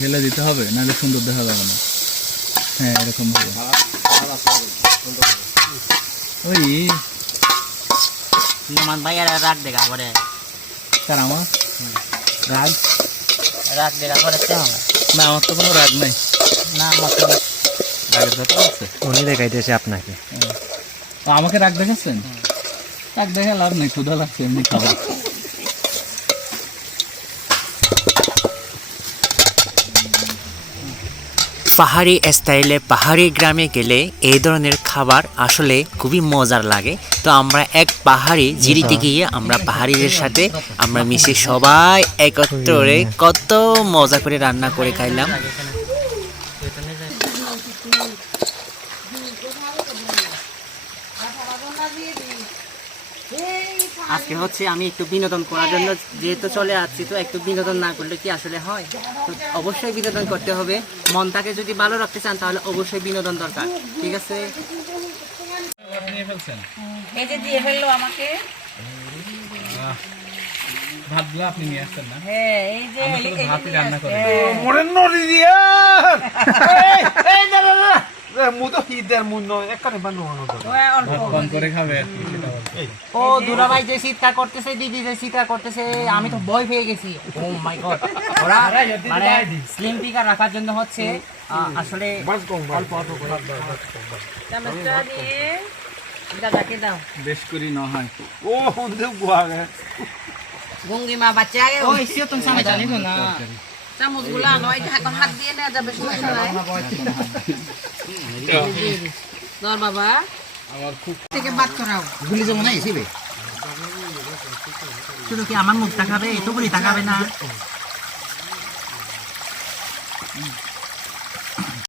ঢেলে দিতে হবে, নাহলে সুন্দর দেখা যাবে না। হ্যাঁ, এরকম হবে। ওই মান ভাই আর রাগ দেখা পরে স্যার আমার রাগ দেখা পরে হবে না, আমার তো কোনো রাগ নাই। না আমার তো রাগের কথা আছে। উনি দেখাইতেছে আপনাকে। আমাকে রাগ দেখাচ্ছেন? রাগ দেখা লাভ নেই, ক্ষুধা লাগছে, এমনি খাবার। পাহাড়ি স্টাইলে পাহাড়ি গ্রামে গেলে এই ধরনের খাবার আসলে খুবই মজার লাগে। তো আমরা এক পাহাড়ি জিরিতে গিয়ে আমরা পাহাড়িদের সাথে আমরা মিশে সবাই একত্র হয়ে কত মজা করে রান্না করে খাইলাম। আজকে হচ্ছে আমি একটু বিনোদন করার জন্য যেহেতু চলে আসছি, তো একটু বিনোদন না করলে কি আসলে হয়? তো অবশ্যই বিনোদন করতে হবে। মনটাকে যদি ভালো রাখতে চান তাহলে অবশ্যই বিনোদন দরকার। ঠিক আছে, নিয়ে ফেলছেন এই যে দিয়ে ফেললো আমাকে। ভাতগুলো আপনি নিয়ে আসছেন না? হ্যাঁ, এই যে আমি শুধু ভাতই রান্না করি। মোরে নড়ি দিয়া এই দাদা মু তো হিদের মু ন একখানে বানো হলো অল্প কম করে খাবে আর কি, সেটা বলছি। ও দুলাভাই যে চিৎকার করতেছে, দিদি যে চিৎকার করতেছে, আমি তো ভয় পেয়ে গেছি। ও মাই গড, ওরা মানে স্লিম ফিগার রাখার জন্য হচ্ছে আসলে অল্প অল্প করে চামচটা দিয়ে দাদাকে দাও। বেশ করি না হয়। ও হুন্দে গুয়াগে গঙ্গিমা বাচ্চা আগে ওই সিও তুমি সামনে জানিব না। চামচগুলো আনো, এই যে এখন হাত দিয়ে নেওয়া যাবে, সমস্যা নাই। ধর বাবা, আমার খুব থেকে বাদ করাও। গুলি যাবো না এসিবে, শুধু কি আমার মুখটা খাবে, এতগুলি তাকাবে না।